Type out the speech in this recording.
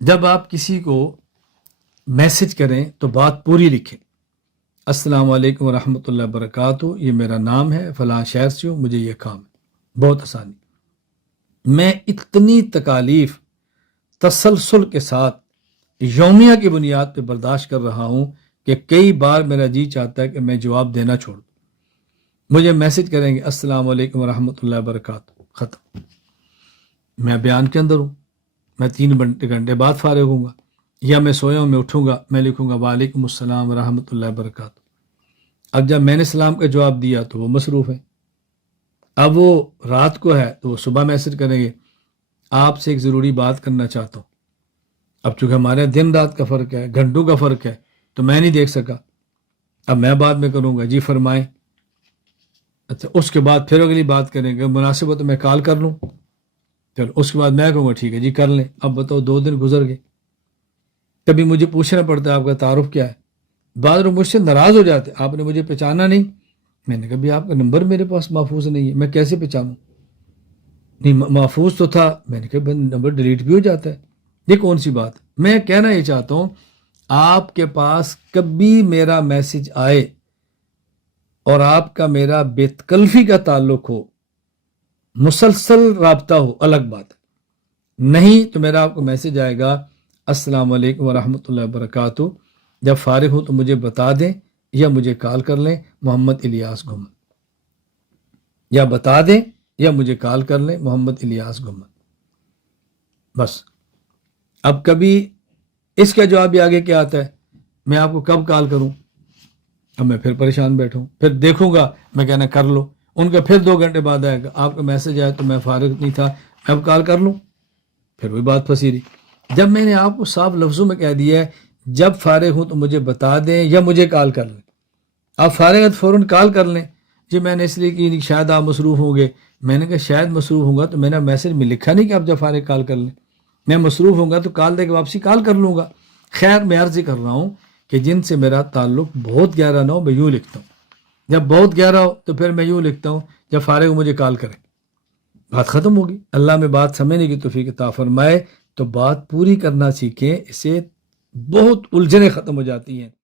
جب آپ کسی کو میسج کریں تو بات پوری لکھیں. السلام علیکم ورحمۃ اللہ وبرکاتہ، یہ میرا نام ہے، فلاں شہر سے ہوں، مجھے یہ کام ہے. بہت آسانی. میں اتنی تکالیف تسلسل کے ساتھ یومیہ کی بنیاد پہ برداشت کر رہا ہوں کہ کئی بار میرا جی چاہتا ہے کہ میں جواب دینا چھوڑ دوں. مجھے میسج کریں گے السلام علیکم ورحمۃ اللہ وبرکاتہ، ختم. میں بیان کے اندر ہوں، میں 3 گھنٹے بعد فارغ ہوں گا، یا میں سویا ہوں، میں اٹھوں گا، میں لکھوں گا وعلیکم السلام ورحمۃ اللہ وبرکاتہ. اب جب میں نے سلام کا جواب دیا تو وہ مصروف ہے. اب وہ رات کو ہے تو وہ صبح میسج کریں گے آپ سے ایک ضروری بات کرنا چاہتا ہوں. اب چونکہ ہمارے دن رات کا فرق ہے، گھنٹوں کا فرق ہے، تو میں نہیں دیکھ سکا. اب میں بعد میں کروں گا، جی فرمائیں. اچھا، اس کے بعد پھر اگلی بات کریں گے، مناسب ہو تو میں کال کر لوں. چلو اس کے بعد میں کہوں گا ٹھیک ہے جی کر لیں. اب بتاؤ 2 دن گزر گئے. کبھی مجھے پوچھنا پڑتا ہے آپ کا تعارف کیا ہے. بعض لوگ مجھ سے ناراض ہو جاتے، آپ نے مجھے پہچانا نہیں. میں نے کہا بھی آپ کا نمبر میرے پاس محفوظ نہیں ہے، میں کیسے پہچانوں؟ نہیں محفوظ تو تھا. میں نے کہا نمبر ڈیلیٹ بھی ہو جاتا ہے. یہ کون سی بات؟ میں کہنا یہ چاہتا ہوں آپ کے پاس کبھی میرا میسج آئے اور آپ کا میرا بے تکلفی کا تعلق ہو، مسلسل رابطہ ہو، الگ بات ہے. نہیں تو میرا آپ کو میسج آئے گا السلام علیکم ورحمۃ اللہ وبرکاتہ، جب فارغ ہو تو مجھے بتا دیں یا مجھے کال کر لیں، محمد الیاس گھمن. یا بتا دیں یا مجھے کال کر لیں، محمد الیاس گھمن. بس. اب کبھی اس کا جواب بھی آگے کیا آتا ہے، میں آپ کو کب کال کروں. اب میں پھر پریشان بیٹھوں، پھر دیکھوں گا، میں کہنا کر لو. ان کا پھر 2 گھنٹے بعد آئے گا آپ کا میسج آیا تو میں فارغ نہیں تھا، میں اب کال کر لوں. پھر وہی بات پھنسی رہی. جب میں نے آپ کو صاف لفظوں میں کہہ دیا ہے جب فارغ ہوں تو مجھے بتا دیں یا مجھے کال کر لیں. آپ فارغ ہیں تو فوراً کال کر لیں. جی میں نے اس لیے کہ شاید آپ مصروف ہوں گے. میں نے کہا شاید مصروف ہوں گا تو میں نے میسج میں لکھا نہیں کہ آپ جب فارغ کال کر لیں. میں مصروف ہوں گا تو کال دے کے واپسی کال کر لوں گا. خیر میں عرض کر رہا ہوں کہ جن سے میرا تعلق بہت گہرا نہ ہو میں یوں لکھتا ہوں، جب بہت گہرا ہو تو پھر میں یوں لکھتا ہوں جب فارغ ہو مجھے کال کریں. بات ختم ہوگی. اللہ میں بات سمجھنے کی توفیق عطا فرمائے. تو بات پوری کرنا سیکھیں، اسے بہت الجھنیں ختم ہو جاتی ہیں.